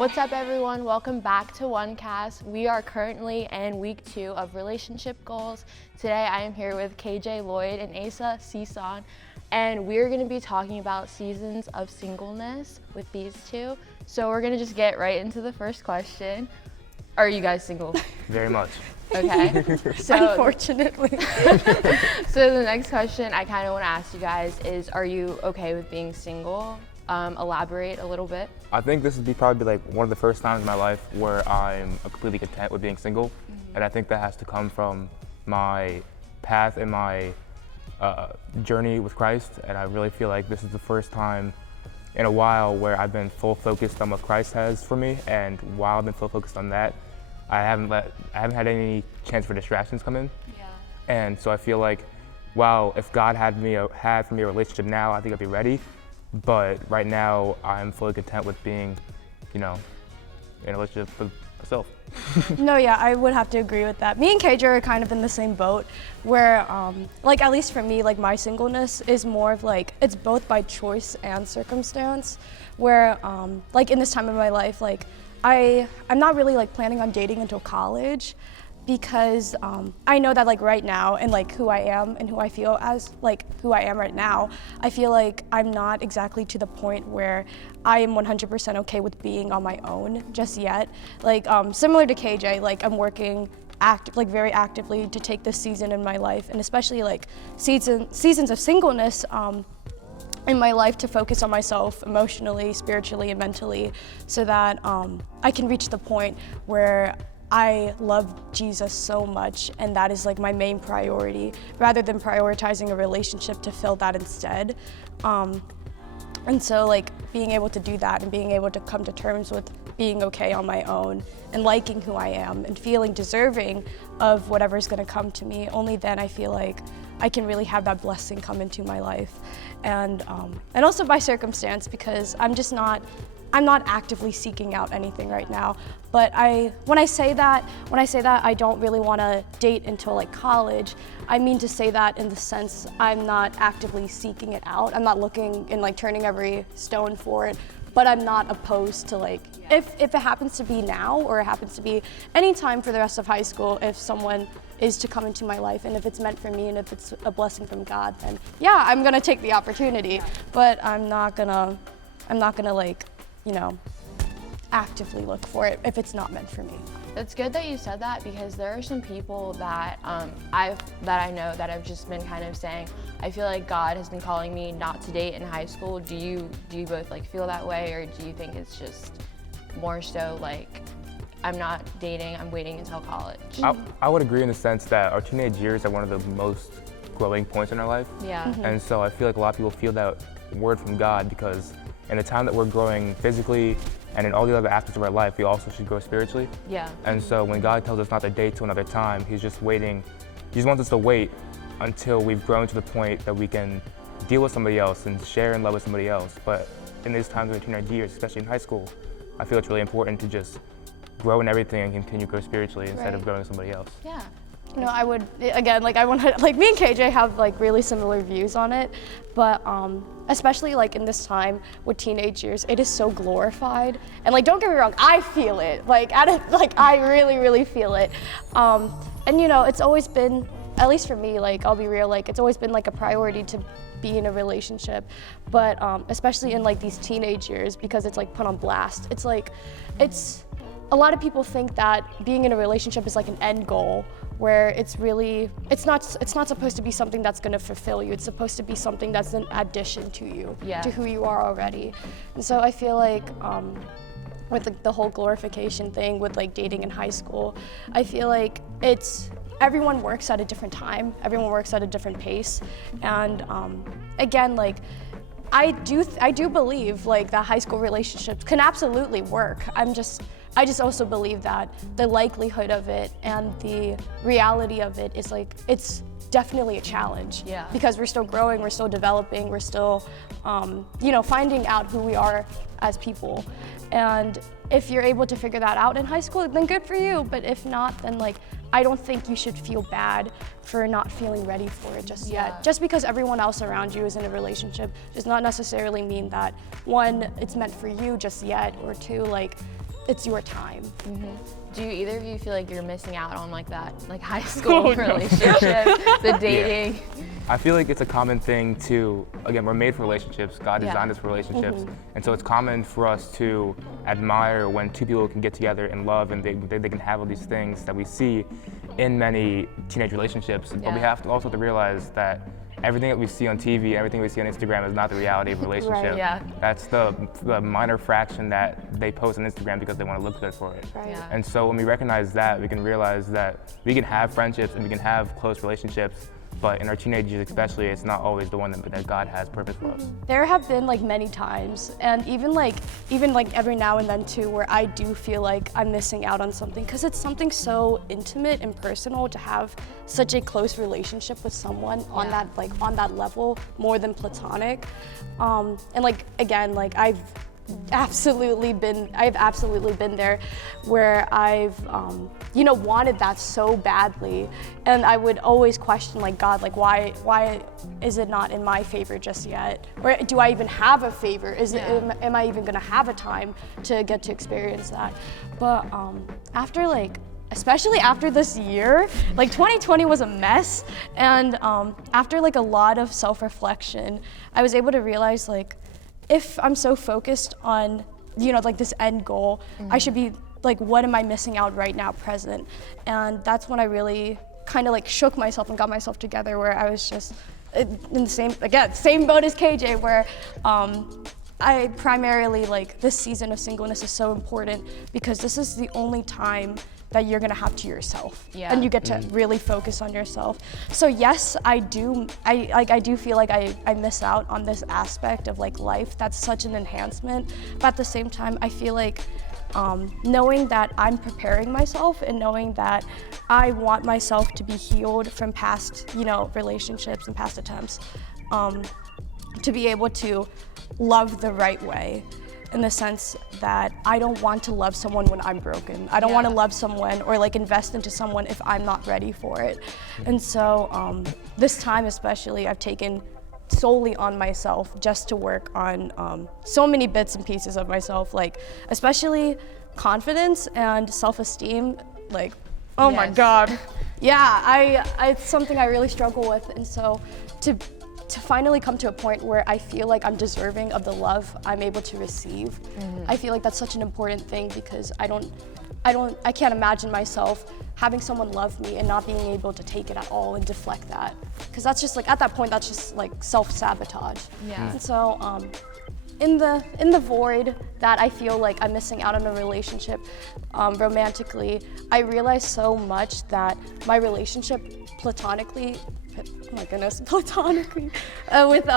What's up, everyone? Welcome back to ONECast. We are currently in week 2 of relationship goals. Today I am here with KJ, Lloyd, and Asa Sison, and we're going to be talking about seasons of singleness with these two. So we're going to just get right into the first question. Are you guys single? Very much. Okay. So, unfortunately. so the next question I kind of want to ask you guys is, are you okay with being single? Elaborate a little bit. I think this would probably be like one of the first times in my life where I'm completely content with being single. And I think that has to come from my path and my journey with Christ. And I really feel like this is the first time in a while where I've been full focused on what Christ has for me. And while I've been full focused on that, I haven't had any chance for distractions come in. Yeah. And so I feel like, wow, if God had for me a relationship now, I think I'd be ready. But right now, I'm fully content with being, in a relationship with myself. No, yeah, I would have to agree with that. Me and KJ are kind of in the same boat where, like, at least for me, like, my singleness is more of, like, it's both by choice and circumstance, where, like, in this time of my life, like, I'm not really, like, planning on dating until college, because I know that, like, right now, and like who I am and who I feel as, like, who I am right now, I feel like I'm not exactly to the point where I am 100% okay with being on my own just yet. Like, similar to KJ, like, I'm working very actively to take this season in my life, and especially like seasons of singleness in my life, to focus on myself emotionally, spiritually, and mentally, so that I can reach the point where I love Jesus so much, and that is like my main priority, rather than prioritizing a relationship to fill that instead. And so, like, being able to do that and being able to come to terms with being okay on my own and liking who I am and feeling deserving of whatever's gonna come to me, only then I feel like I can really have that blessing come into my life. And also by circumstance, because I'm not actively seeking out anything right now. But when I say that I don't really want to date until like college, I mean to say that in the sense I'm not actively seeking it out. I'm not looking and like turning every stone for it, but I'm not opposed to, like, if it happens to be now, or it happens to be any time for the rest of high school, if someone is to come into my life, and if it's meant for me and if it's a blessing from God, then yeah, I'm gonna take the opportunity. But I'm not gonna like, actively look for it if it's not meant for me. It's good that you said that, because there are some people that I know that have just been kind of saying, I feel like God has been calling me not to date in high school. Do you both like feel that way, or do you think it's just more so like, I'm not dating, I'm waiting until college? I would agree in the sense that our teenage years are one of the most growing points in our life. Yeah. Mm-hmm. And so I feel like a lot of people feel that word from God, because in the time that we're growing physically and in all the other aspects of our life, we also should grow spiritually. Yeah. And so when God tells us not to date to another time, He's just waiting. He just wants us to wait until we've grown to the point that we can deal with somebody else and share and love with somebody else. But in these times of teenage years, especially in high school, I feel it's really important to just grow in everything and continue to grow spiritually instead of growing with somebody else. Yeah. No, I would, again, like, I want to, like, me and KJ have, like, really similar views on it, but especially, like, in this time with teenage years, it is so glorified, and, like, don't get me wrong, I feel it, like, I really, really feel it, and, it's always been, at least for me, like, I'll be real, like, it's always been, like, a priority to be in a relationship, but especially in, like, these teenage years, because it's, like, put on blast. It's, like, a lot of people think that being in a relationship is, like, an end goal, where it's not supposed to be something that's going to fulfill you. It's supposed to be something that's an addition to you, to who you are already. And so I feel like with the whole glorification thing with, like, dating in high school, I feel like everyone works at a different time, everyone works at a different pace, and again, like, I do believe, like, that high school relationships can absolutely work. I just also believe that the likelihood of it and the reality of it is, like, it's definitely a challenge. Yeah. Because we're still growing, we're still developing, we're still, finding out who we are as people. And if you're able to figure that out in high school, then good for you. But if not, then, like, I don't think you should feel bad for not feeling ready for it just yet. Just because everyone else around you is in a relationship does not necessarily mean that, one, it's meant for you just yet, or two, like, it's your time. Do either of you feel like you're missing out on like that, like high school relationship, the dating? Yeah. I feel like it's a common thing to, again, we're made for relationships. God designed us for relationships. And so it's common for us to admire when two people can get together and love and they can have all these things that we see in many teenage relationships. But we have to also to realize that everything that we see on TV, everything we see on Instagram is not the reality of a relationship. Right. Yeah. That's the minor fraction that they post on Instagram because they want to look good for it. Right. Yeah. And so when we recognize that, we can realize that we can have friendships and we can have close relationships, but in our teenage years especially, it's not always the one that God has purpose for us. There have been like many times, and even like every now and then too, where I do feel like I'm missing out on something, because it's something so intimate and personal to have such a close relationship with someone on that level, more than platonic. And like again, like I've absolutely been there where I've wanted that so badly, and I would always question like, God, like why is it not in my favor just yet, or do I even have a favor? Am I even gonna have a time to get to experience that? But especially after this year, like 2020 was a mess, and after like a lot of self-reflection, I was able to realize like, if I'm so focused on, like this end goal, I should be like, what am I missing out right now, present? And that's when I really kind of like shook myself and got myself together, where I was just in the same boat as KJ, where I primarily, like, this season of singleness is so important because this is the only time that you're gonna have to yourself, and you get to really focus on yourself. So yes, I do feel like I miss out on this aspect of like life. That's such an enhancement, but at the same time, I feel like knowing that I'm preparing myself and knowing that I want myself to be healed from past, relationships and past attempts, to be able to love the right way, in the sense that I don't want to love someone when I'm broken. I don't want to love someone or like invest into someone if I'm not ready for it. And so this time especially, I've taken solely on myself just to work on so many bits and pieces of myself, like especially confidence and self-esteem. Like, oh my God. Yeah, it's something I really struggle with. And so to finally come to a point where I feel like I'm deserving of the love I'm able to receive, I feel like that's such an important thing, because I can't imagine myself having someone love me and not being able to take it at all and deflect that, because that's just like, at that point, that's just like self-sabotage. And so in the void that I feel like I'm missing out on a relationship romantically, I realize so much that my relationship platonically with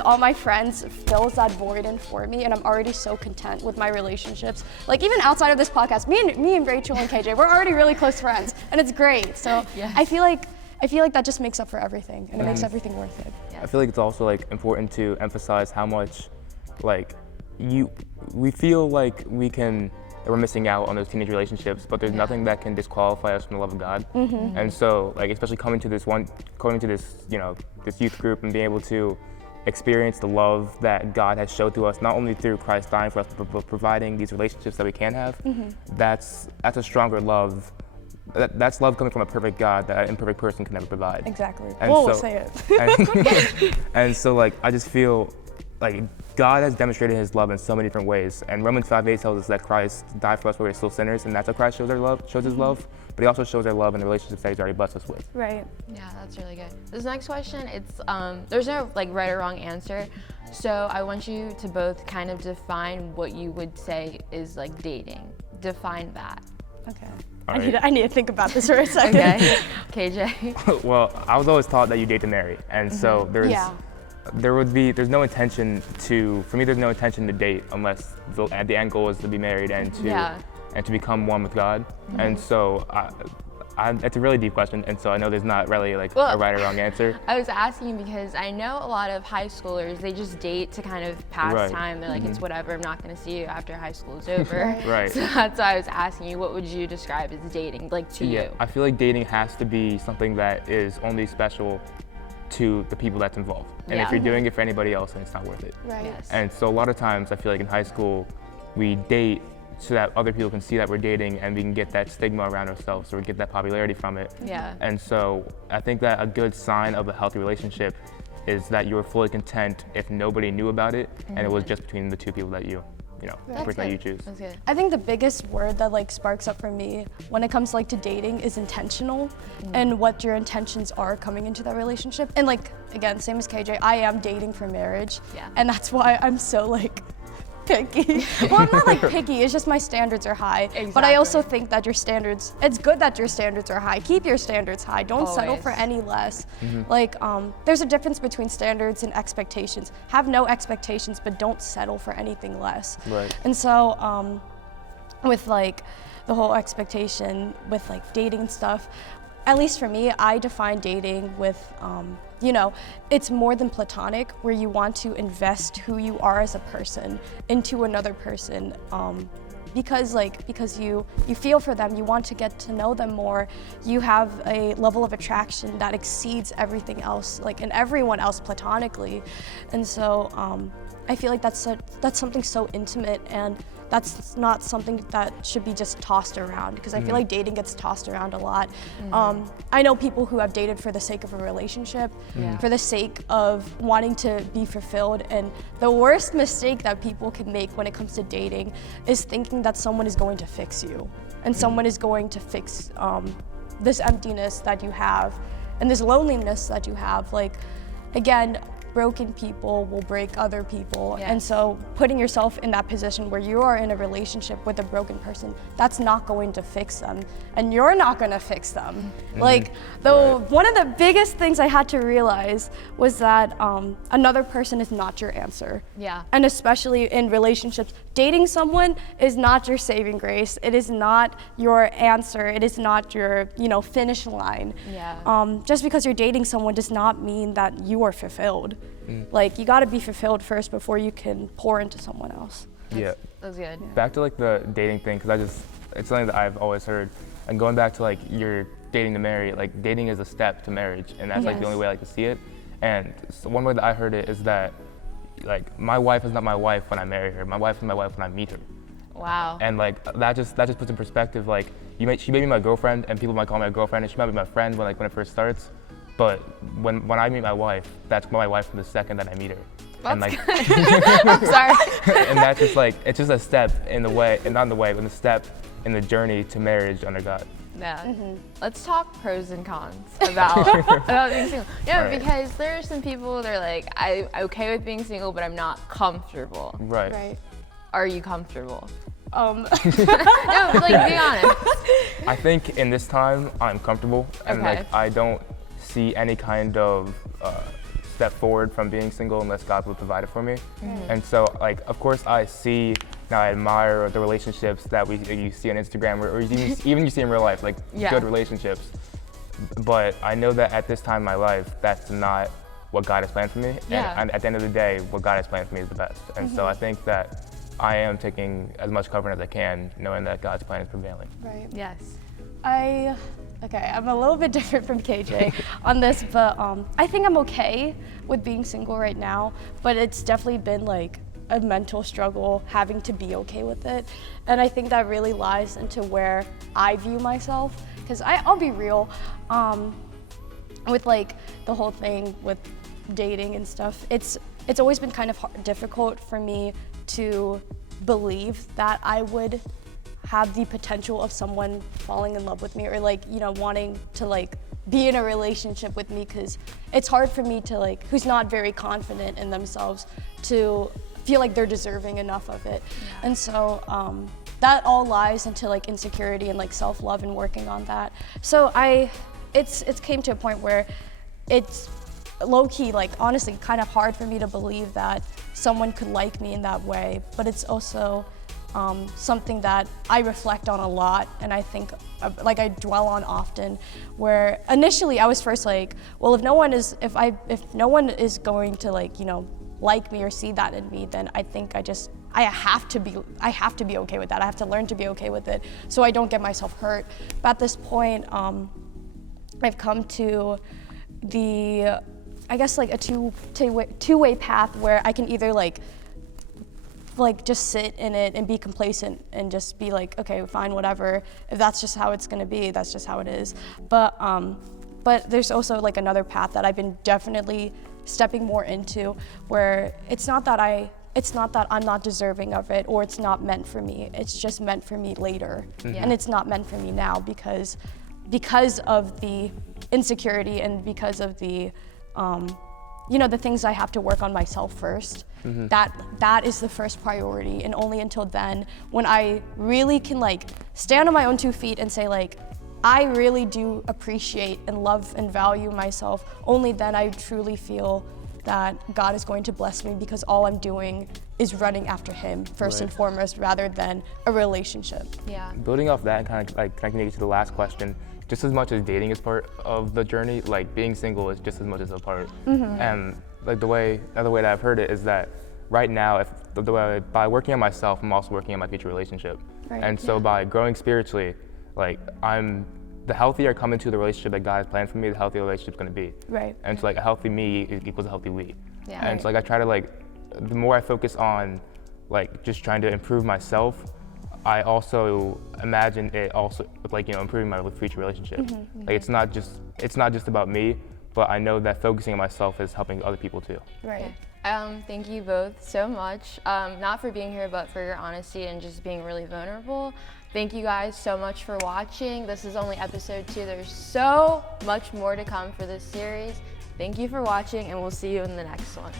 all my friends fills that void in for me, and I'm already so content with my relationships. Like, even outside of this podcast, me and Rachael and KJ, we're already really close friends, and it's great. So I feel like that just makes up for everything, and it makes everything worth it. I feel like it's also like important to emphasize how much like we feel like we're missing out on those teenage relationships, but there's nothing that can disqualify us from the love of God. And so, like, especially coming to this youth group and being able to experience the love that God has showed to us, not only through Christ dying for us, but providing these relationships that we can have. That's a stronger love. That's love coming from a perfect God that an imperfect person can never provide. Exactly. And We'll say it. And so, like, I just feel like God has demonstrated his love in so many different ways. And Romans 5:8 tells us that Christ died for us while we were still sinners, and that's how Christ shows his love. But he also shows our love in the relationships that he's already blessed us with. Right. Yeah, that's really good. This next question, it's there's no like right or wrong answer. So I want you to both kind of define what you would say is like dating. Define that. Okay. Right. I need to think about this for a second. Okay. KJ. Well, I was always taught that you date to marry, and so there's no intention to date unless the end goal is to be married and to become one with God. And so it's a really deep question, and so I know there's not really like a right or wrong answer. I was asking because I know a lot of high schoolers, they just date to kind of pass time. They're like, it's whatever, I'm not gonna see you after high school is over. Right. So that's why I was asking you, what would you describe as dating, like to you? I feel like dating has to be something that is only special to the people that's involved. And if you're doing it for anybody else, then it's not worth it. Right. Yes. And so a lot of times I feel like in high school, we date so that other people can see that we're dating and we can get that stigma around ourselves, or we get that popularity from it. Yeah. And so I think that a good sign of a healthy relationship is that you were fully content if nobody knew about it and it was just between the two people that you know, the That's person that you good. choose. That's good. I think the biggest word that like sparks up for me when it comes like to dating is intentional, and what your intentions are coming into that relationship. And like, again, same as KJ, I am dating for marriage. Yeah. And that's why I'm so like picky. Well, I'm not like picky, it's just my standards are high. But I also Exactly. think that your standards, it's good that your standards are high. Keep your standards high. Don't settle Always. for any less. Like, there's a difference between standards and expectations. Have no expectations, but don't settle for anything less. Right. And so, with like the whole expectation with like dating and stuff, at least for me, I define dating with, you know, it's more than platonic, where you want to invest who you are as a person into another person, because you feel for them, you want to get to know them more, you have a level of attraction that exceeds everything else, like in everyone else platonically. And so I feel like that's something so intimate, and that's not something that should be just tossed around, because I feel like dating gets tossed around a lot. I know people who have dated for the sake of a relationship, for the sake of wanting to be fulfilled, and the worst mistake that people can make when it comes to dating is thinking that someone is going to fix you, and someone is going to fix this emptiness that you have and this loneliness that you have. Like, again, broken people will break other people. Yes. And so putting yourself in that position where you are in a relationship with a broken person, that's not going to fix them, and you're not going to fix them. Like, one of the biggest things I had to realize was that another person is not your answer. Yeah. And especially in relationships, dating someone is not your saving grace. It is not your answer. It is not your, finish line. Yeah. Just because you're dating someone does not mean that you are fulfilled. Like, you got to be fulfilled first before you can pour into someone else. Yeah. That's good. Back to like the dating thing, because it's something that I've always heard. And going back to like you're dating to marry, like dating is a step to marriage, and that's like the Yes. only way I like to see it. And so one way that I heard it is that like my wife is not my wife when I marry her. My wife is my wife when I meet her. Wow. And like that just puts in perspective, like she may be my girlfriend, and people might call me my girlfriend, and she might be my friend when it first starts. But when I meet my wife, that's my wife from the second that I meet her. And like, I'm sorry. and that's just like, it's just a step in the way, and not in the way, but a step in the journey to marriage under God. Yeah. Let's talk pros and cons about being single. Yeah, Right. because there are some people that are like, I'm okay with being single, but I'm not comfortable. Right. Are you comfortable? Um, No, like, be honest. I think in this time, I'm comfortable, and Okay. like I don't see any kind of step forward from being single unless God will provide it for me. And so, like, of course, I admire the relationships that you see on Instagram, or even you see in real life, like Yeah. good relationships. But I know that at this time in my life, that's not what God has planned for me. Yeah. And at the end of the day, what God has planned for me is the best. And so I think that I am taking as much cover as I can, knowing that God's plan is prevailing. right. Yes. I'm a little bit different from KJ on this, but I think I'm okay with being single right now, but it's definitely been like a mental struggle having to be okay with it. And I think that really lies into where I view myself, because I'll be real, with like the whole thing with dating and stuff, it's always been kind of difficult for me to believe that I would have the potential of someone falling in love with me, or like, wanting to like be in a relationship with me, because it's hard for me to like, who's not very confident in themselves, to feel like they're deserving enough of it. And so that all lies into like insecurity and like self-love and working on that. So it's came to a point where it's low-key, like honestly kind of hard for me to believe that someone could like me in that way, but it's also something that I reflect on a lot, and I think like I dwell on often, where initially I was first like, well, if no one is going to like me or see that in me, then I think I have to be okay with that. I have to learn to be okay with it so I don't get myself hurt. But at this point, I've come to I guess like a two-way path where I can either like like just sit in it and be complacent and just be like, okay, fine, whatever. If that's just how it's gonna be, that's just how it is. But there's also like another path that I've been definitely stepping more into, where it's not that I'm not deserving of it or it's not meant for me. It's just meant for me later. And it's not meant for me now because of the insecurity and because of the the things I have to work on myself first. That is the first priority, and only until then, when I really can like stand on my own 2 feet and say like, I really do appreciate and love and value myself, only then I truly feel that God is going to bless me, because all I'm doing is running after him first and foremost, rather than a relationship. Yeah. Building off that and kind of like connecting it to the last question, just as much as dating is part of the journey, like being single is just as much as a part. And like the other way that I've heard it is that right now, by working on myself, I'm also working on my future relationship. Right. And so by growing spiritually, like the healthier I come into the relationship that God has planned for me, the healthier the relationship's gonna be. Right. And so like a healthy me equals a healthy we. Yeah. And so like I try to like, the more I focus on like just trying to improve myself, I also imagine it also like, improving my future relationship. Like it's not just about me, but I know that focusing on myself is helping other people too. Right. Thank you both so much, not for being here, but for your honesty and just being really vulnerable. Thank you guys so much for watching. This is only episode 2. There's so much more to come for this series. Thank you for watching, and we'll see you in the next one.